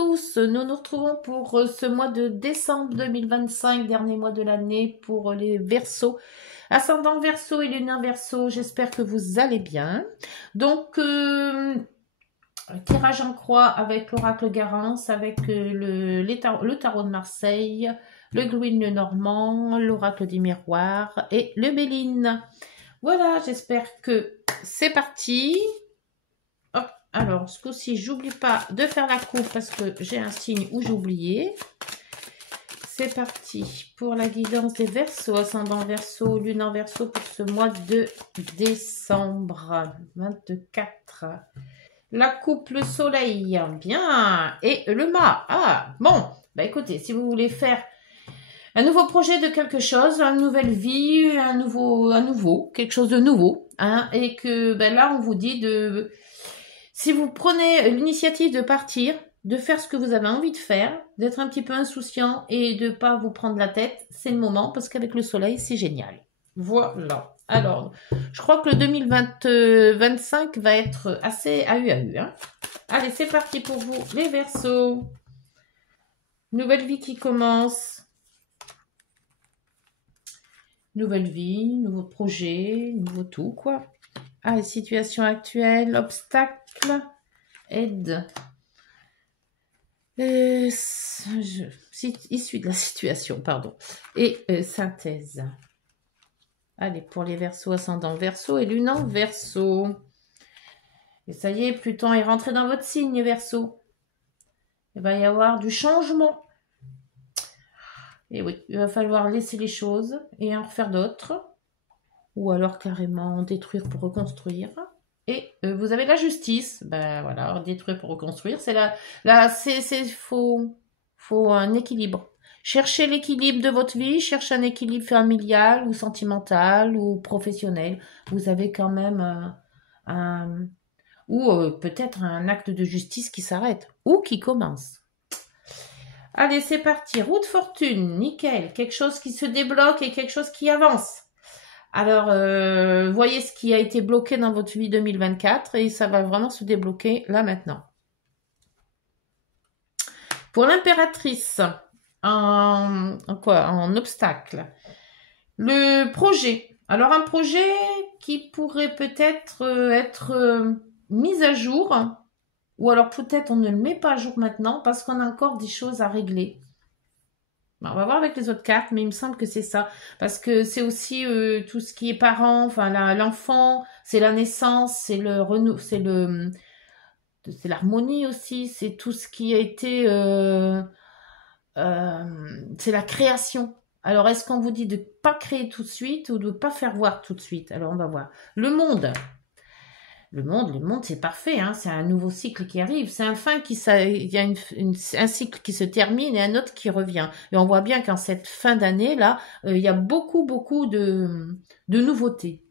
tous, nous nous retrouvons pour ce mois de décembre 2025, dernier mois de l'année pour les Verseaux. Ascendant Verseau et lunaire Verseau, j'espère que vous allez bien. Donc, tirage en croix avec l'oracle Garance, avec le tarot de Marseille, le Gwyn le Normand, l'oracle des miroirs et le Béline. Voilà, j'espère que c'est parti. Hop, alors, ce coup-ci, j'oublie pas de faire la coupe parce que j'ai un signe où j'ai oublié. C'est parti pour la guidance des Verseaux, ascendant Verseau, lune en Verseau pour ce mois de décembre 24. La coupe, le soleil, bien, et le mât. Ah, bon, bah écoutez, si vous voulez faire un nouveau projet de quelque chose, une nouvelle vie, un nouveau, quelque chose de nouveau, hein, et que ben là, on vous dit de... Si vous prenez l'initiative de partir, de faire ce que vous avez envie de faire, d'être un petit peu insouciant et de pas vous prendre la tête, c'est le moment parce qu'avec le soleil, c'est génial. Voilà. Alors, je crois que le 2025 va être assez AU. Hein. Allez, c'est parti pour vous, les Verseaux. Nouvelle vie qui commence. Nouvelle vie, nouveau projet, nouveau tout, quoi. Allez, situation actuelle, obstacle, aide. Issue de la situation, pardon. Et synthèse. Allez, pour les Verseaux, ascendant Verseau et lune en Verseau. Et ça y est, Pluton est rentré dans votre signe, Verseau. Il va y avoir du changement. Et oui, il va falloir laisser les choses et en refaire d'autres. Ou alors carrément détruire pour reconstruire. Et vous avez la justice. Ben voilà, détruire pour reconstruire. C'est faut un équilibre. Cherchez l'équilibre de votre vie, cherchez un équilibre familial ou sentimental ou professionnel. Vous avez quand même peut-être un acte de justice qui s'arrête ou qui commence. Allez, c'est parti. Roue de fortune, nickel. Quelque chose qui se débloque et quelque chose qui avance. Alors, voyez ce qui a été bloqué dans votre vie 2024 et ça va vraiment se débloquer là maintenant. Pour l'impératrice, en obstacle, le projet. Alors, un projet qui pourrait peut-être être mis à jour ou alors peut-être on ne le met pas à jour maintenant parce qu'on a encore des choses à régler. On va voir avec les autres cartes, mais il me semble que c'est ça. Parce que c'est aussi tout ce qui est parent, enfin l'enfant, c'est la naissance, c'est le c'est l'harmonie aussi, c'est tout ce qui a été... c'est la création. Alors, est-ce qu'on vous dit de ne pas créer tout de suite ou de ne pas faire voir tout de suite? Alors, on va voir. Le monde, c'est parfait, hein, c'est un nouveau cycle qui arrive. C'est il y a un cycle qui se termine et un autre qui revient. Et on voit bien qu'en cette fin d'année là, il y a beaucoup de nouveautés.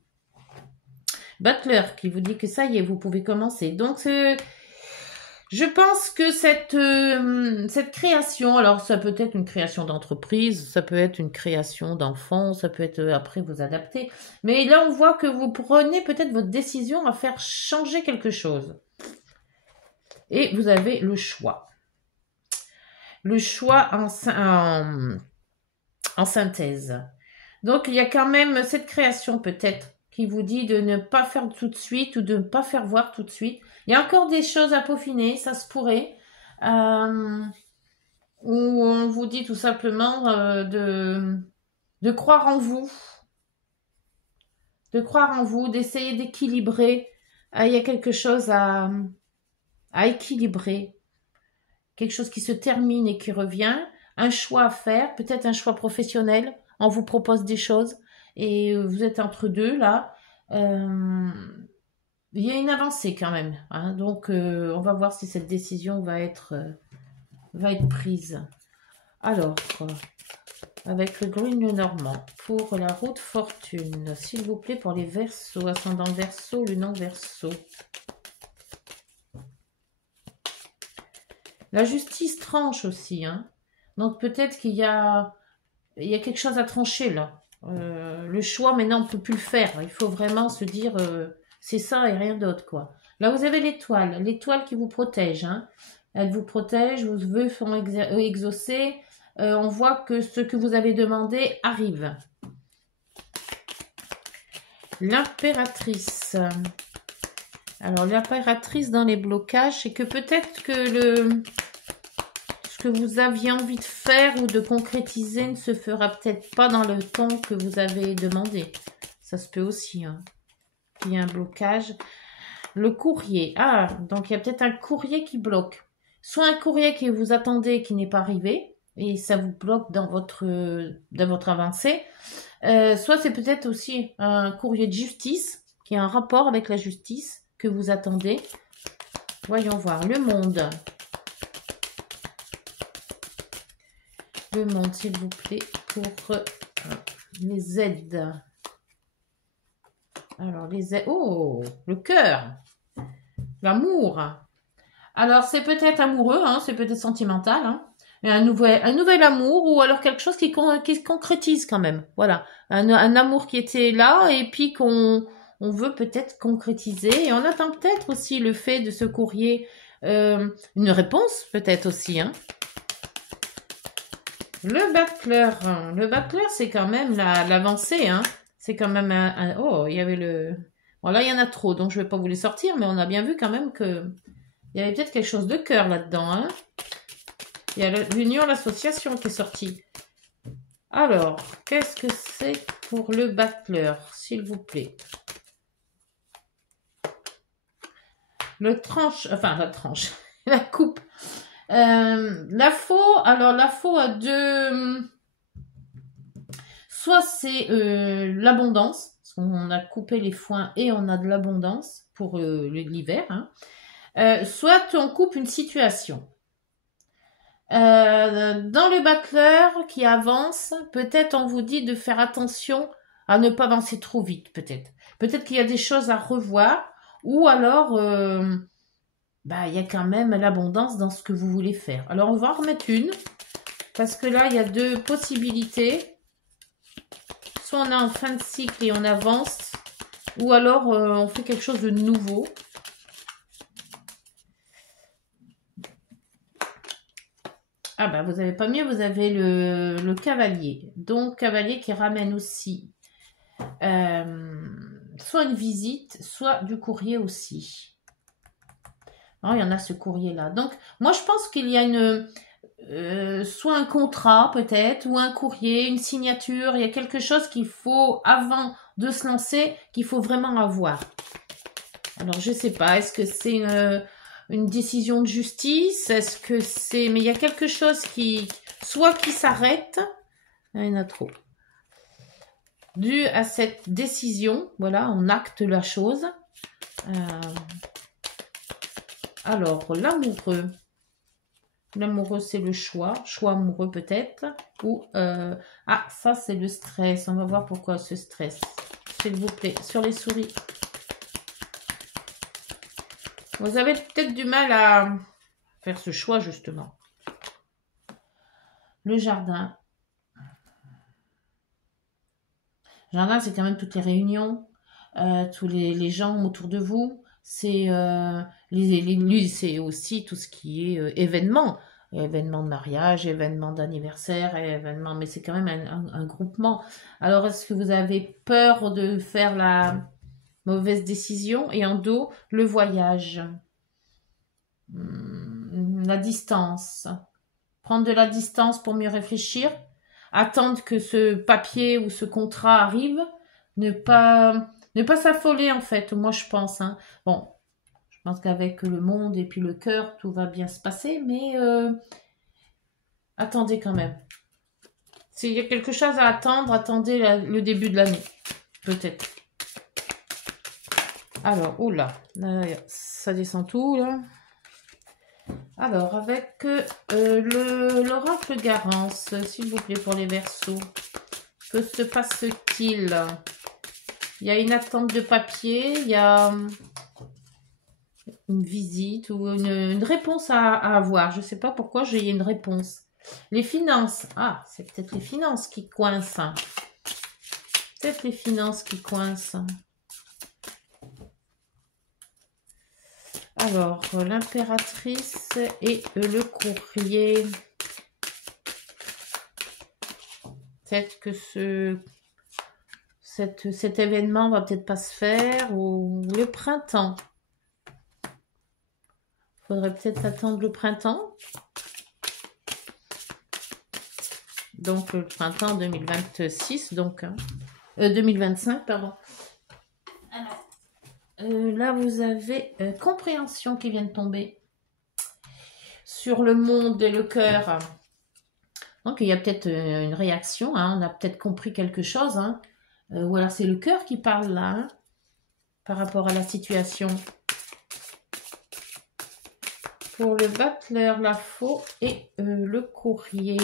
Butler qui vous dit que ça y est, vous pouvez commencer. Donc je pense que cette création, alors ça peut être une création d'entreprise, ça peut être une création d'enfant, ça peut être après vous adapter. Mais là, on voit que vous prenez peut-être votre décision à faire changer quelque chose. Et vous avez le choix. Le choix en synthèse. Donc, il y a quand même cette création peut-être qui vous dit de ne pas faire tout de suite ou de ne pas faire voir tout de suite. Il y a encore des choses à peaufiner, ça se pourrait. Où on vous dit tout simplement de croire en vous. De croire en vous, d'essayer d'équilibrer. Il y a quelque chose à équilibrer. Quelque chose qui se termine et qui revient. Un choix à faire, peut-être un choix professionnel. On vous propose des choses et vous êtes entre deux là. Il y a une avancée quand même. Hein, donc, on va voir si cette décision va être prise. Alors, avec le Gwyn le Normand, pour la roue de fortune, s'il vous plaît, pour les Verseaux, ascendant Verseau, lune en Verseau. La justice tranche aussi. Hein. Donc, peut-être qu'il y a quelque chose à trancher là. Le choix, maintenant, on ne peut plus le faire. Il faut vraiment se dire, c'est ça et rien d'autre, quoi. Là, vous avez l'étoile qui vous protège. Hein. Elle vous protège, vos vœux sont exaucés. On voit que ce que vous avez demandé arrive. L'impératrice. Alors, l'impératrice dans les blocages, c'est que peut-être que ce que vous aviez envie de faire ou de concrétiser ne se fera peut-être pas dans le temps que vous avez demandé. Ça se peut aussi, hein. Il y a un blocage. Le courrier. Ah, donc il y a peut-être un courrier qui bloque. Soit un courrier que vous attendez qui n'est pas arrivé et ça vous bloque dans votre avancée. Soit c'est peut-être aussi un courrier de justice qui a un rapport avec la justice que vous attendez. Voyons voir. Le monde. Le monde, s'il vous plaît, pour les aides. Alors, les aides. Oh, le cœur. L'amour. Alors, c'est peut-être amoureux, hein, c'est peut-être sentimental, hein. Un nouvel amour ou alors quelque chose qui se concrétise quand même. Voilà. Un amour qui était là et puis qu'on veut peut-être concrétiser. Et on attend peut-être aussi le fait de ce courrier, une réponse peut-être aussi, hein. Le battleur. Le battleur, c'est quand même l'avancée, hein. C'est quand même Oh, il y avait le... Bon, là, il y en a trop, donc je vais pas vous les sortir, mais on a bien vu quand même que... Il y avait peut-être quelque chose de cœur là-dedans, hein. Il y a l'union, l'association qui est sortie. Alors, qu'est-ce que c'est pour le battleur, s'il vous plaît? Le tranche... Enfin, la tranche. La coupe. La faux, alors la faux a deux... Soit c'est l'abondance, parce qu'on a coupé les foins et on a de l'abondance pour l'hiver, hein. Soit on coupe une situation. Dans le battleur qui avance, peut-être on vous dit de faire attention à ne pas avancer trop vite, peut-être. Peut-être qu'il y a des choses à revoir, ou alors il y a quand même l'abondance dans ce que vous voulez faire. Alors on va en remettre une, parce que là il y a deux possibilités. Soit on est en fin de cycle et on avance, ou alors on fait quelque chose de nouveau. Ah bah vous avez pas mieux, vous avez le cavalier. Donc cavalier qui ramène aussi soit une visite, soit du courrier aussi. Non, il y en a ce courrier là. Donc moi je pense qu'il y a soit un contrat peut-être, ou un courrier, une signature. Il y a quelque chose qu'il faut, avant de se lancer, qu'il faut vraiment avoir. Alors je sais pas, est-ce que c'est une décision de justice? Est-ce que c'est... Mais il y a quelque chose soit qui s'arrête, il y en a trop. Dû à cette décision, voilà, on acte la chose. Alors, l'amoureux. L'amoureux, c'est le choix amoureux peut-être. Ou, ah, ça c'est le stress. On va voir pourquoi ce stress. S'il vous plaît, sur les souris. Vous avez peut-être du mal à faire ce choix, justement. Le jardin. Le jardin, c'est quand même toutes les réunions, tous les gens autour de vous. C'est c'est aussi tout ce qui est événement. Événement de mariage, événement d'anniversaire, événement... Mais c'est quand même un groupement. Alors, est-ce que vous avez peur de faire la mauvaise décision? Et en dos, le voyage. La distance. Prendre de la distance pour mieux réfléchir. Attendre que ce papier ou ce contrat arrive. Ne pas s'affoler en fait, moi je pense, hein. Bon, je pense qu'avec le monde et puis le cœur, tout va bien se passer, mais attendez quand même. S'il y a quelque chose à attendre, attendez le début de l'année, peut-être. Alors, oula, ça descend tout là. Alors, avec l'oracle Garance, s'il vous plaît, pour les Verseaux, que se passe-t-il? Il y a une attente de papier, il y a une visite ou une réponse à avoir. Je ne sais pas pourquoi j'ai une réponse. Les finances. Ah, c'est peut-être les finances qui coincent. Peut-être les finances qui coincent. Alors, l'impératrice et le courrier. Peut-être que cet événement va peut-être pas se faire, ou le printemps. Faudrait peut-être attendre le printemps. Donc, le printemps 2026, donc, 2025, pardon. Alors, là, vous avez compréhension qui vient de tomber sur le monde et le cœur. Donc, il y a peut-être une réaction, hein, on a peut-être compris quelque chose. Hein. Ou alors, c'est le cœur qui parle là, hein, par rapport à la situation. Pour le battleur, la faux et le courrier.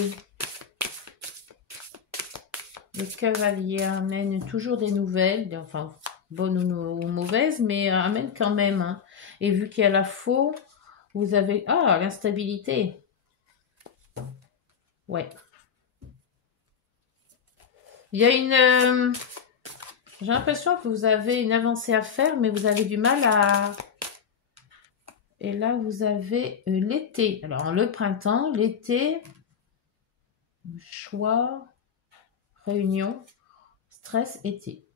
Le cavalier amène toujours des nouvelles, enfin, bonnes ou mauvaises, mais amène quand même. Hein. Et vu qu'il y a la faux, vous avez... Ah, l'instabilité. Ouais. Il y a une... J'ai l'impression que vous avez une avancée à faire, mais vous avez du mal à... Et là, vous avez l'été. Alors, le printemps, l'été, choix, réunion, stress, été.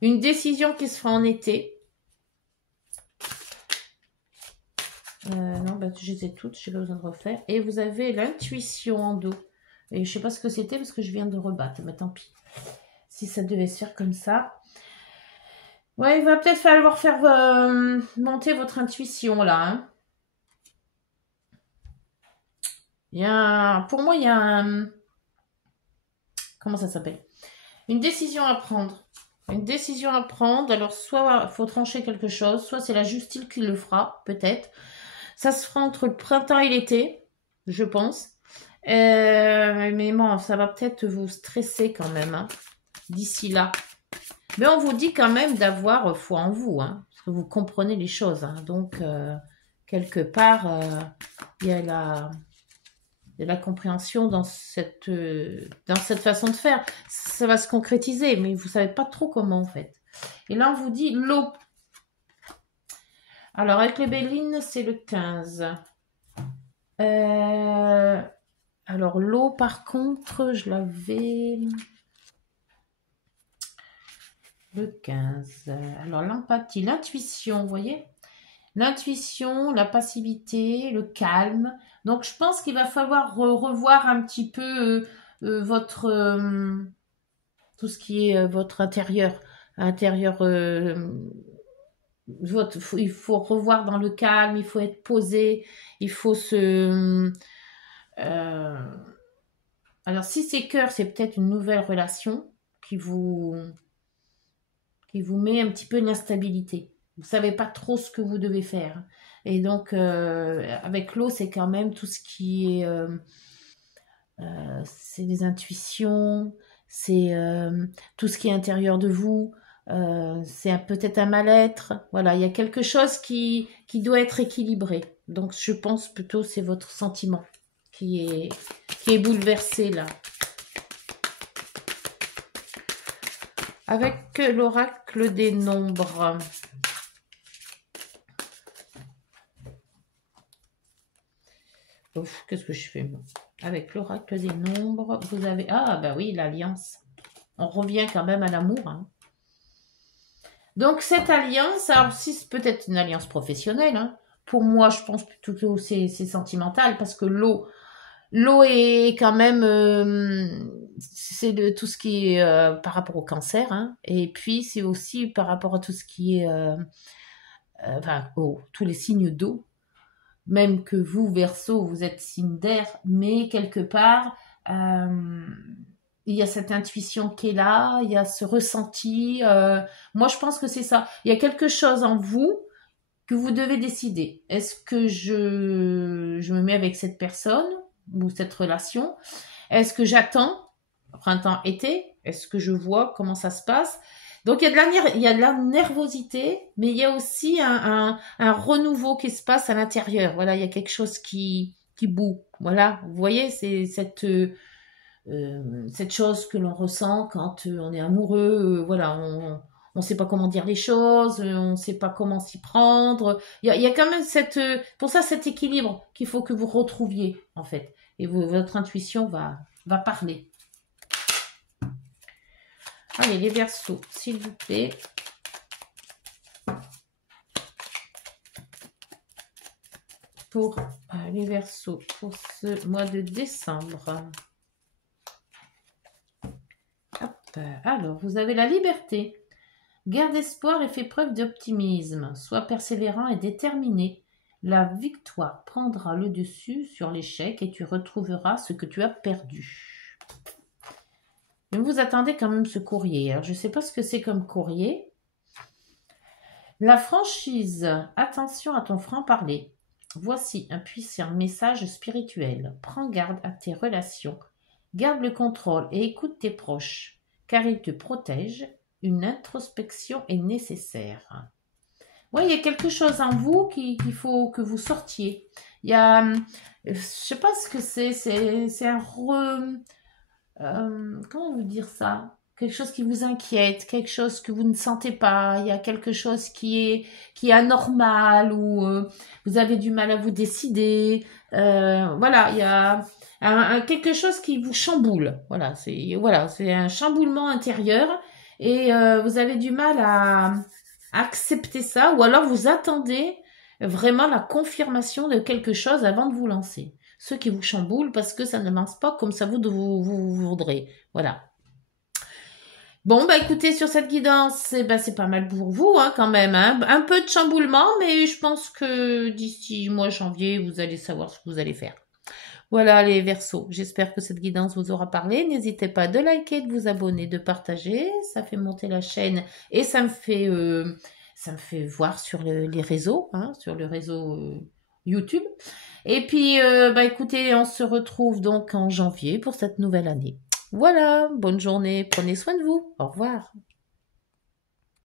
Une décision qui se fera en été. Non, bah, je les ai toutes, je n'ai pas besoin de refaire. Et vous avez l'intuition en dos. Et je ne sais pas ce que c'était parce que je viens de rebattre, mais tant pis. Si ça devait se faire comme ça. Ouais, il va peut-être falloir faire monter votre intuition là. Hein. Pour moi, il y a un... Comment ça s'appelle? Une décision à prendre. Une décision à prendre. Alors, soit il faut trancher quelque chose, soit c'est la justice qui le fera, peut-être. Ça se fera entre le printemps et l'été, je pense. Mais bon, ça va peut-être vous stresser quand même, hein, d'ici là. Mais on vous dit quand même d'avoir foi en vous, hein, parce que vous comprenez les choses. Hein, donc, quelque part, il y a la compréhension dans cette façon de faire. Ça va se concrétiser, mais vous ne savez pas trop comment, en fait. Et là, on vous dit l'eau. Alors, avec les Bélines, c'est le 15. Alors, l'eau, par contre, je l'avais... Le 15. Alors, l'empathie, l'intuition, vous voyez? L'intuition, la passivité, le calme. Donc, je pense qu'il va falloir revoir un petit peu votre... tout ce qui est votre intérieur. Il faut revoir dans le calme, il faut être posé, il faut se... alors, si c'est cœur, c'est peut-être une nouvelle relation qui vous met un petit peu d'instabilité. Vous ne savez pas trop ce que vous devez faire. Et donc, avec l'eau, c'est quand même tout ce qui est... c'est des intuitions, c'est tout ce qui est intérieur de vous, c'est peut-être un mal-être. Voilà, il y a quelque chose qui doit être équilibré. Donc, je pense plutôt c'est votre sentiment qui est bouleversé là. Avec l'oracle des nombres. Ouf, qu'est-ce que je fais moi? Avec l'oracle des nombres, vous avez... Ah, bah oui, l'alliance. On revient quand même à l'amour. Hein. Donc, cette alliance, alors si c'est peut-être une alliance professionnelle, hein, pour moi, je pense plutôt c'est sentimental parce que l'eau est quand même... c'est de tout ce qui est par rapport au cancer. Hein, et puis, c'est aussi par rapport à tout ce qui est... enfin, tous les signes d'eau. Même que vous, Verseau, vous êtes signe d'air, mais quelque part, il y a cette intuition qui est là, il y a ce ressenti. Moi, je pense que c'est ça. Il y a quelque chose en vous que vous devez décider. Est-ce que je me mets avec cette personne ou cette relation? Est-ce que j'attends printemps-été? Est-ce que je vois comment ça se passe? Donc, il y a de la nervosité, mais il y a aussi un renouveau qui se passe à l'intérieur. Voilà, il y a quelque chose qui bout. Voilà, vous voyez, c'est cette chose que l'on ressent quand on est amoureux. Voilà, on ne sait pas comment dire les choses, on ne sait pas comment s'y prendre. Il y a quand même pour ça cet équilibre qu'il faut que vous retrouviez en fait. Et votre intuition va parler. Allez, les Verseaux, s'il vous plaît. Pour les Verseaux, pour ce mois de décembre. Hop. Alors, vous avez la liberté. Garde espoir et fais preuve d'optimisme. Sois persévérant et déterminé. La victoire prendra le dessus sur l'échec et tu retrouveras ce que tu as perdu. Mais vous attendez quand même ce courrier. Alors, je ne sais pas ce que c'est comme courrier. La franchise. Attention à ton franc-parler. Voici un puissant message spirituel. Prends garde à tes relations. Garde le contrôle et écoute tes proches, car ils te protègent. Une introspection est nécessaire. Oui, il y a quelque chose en vous qu'il faut que vous sortiez. Il y a, je ne sais pas ce que c'est un comment vous dire ça? Quelque chose qui vous inquiète, quelque chose que vous ne sentez pas, il y a quelque chose qui est anormal ou vous avez du mal à vous décider. Voilà, il y a quelque chose qui vous chamboule. Voilà, c'est un chamboulement intérieur et vous avez du mal à accepter ça ou alors vous attendez vraiment la confirmation de quelque chose avant de vous lancer. Ceux qui vous chamboulent parce que ça ne lance pas comme ça vous voudrez. Voilà. Bon, bah écoutez, sur cette guidance, c'est pas mal pour vous hein, quand même. Hein. Un peu de chamboulement, mais je pense que d'ici mois janvier, vous allez savoir ce que vous allez faire. Voilà les Verseaux, j'espère que cette guidance vous aura parlé. N'hésitez pas de liker, de vous abonner, de partager. Ça fait monter la chaîne et ça me fait voir sur les réseaux, hein, sur le réseau YouTube. Et puis, bah écoutez, on se retrouve donc en janvier pour cette nouvelle année. Voilà, bonne journée, prenez soin de vous. Au revoir.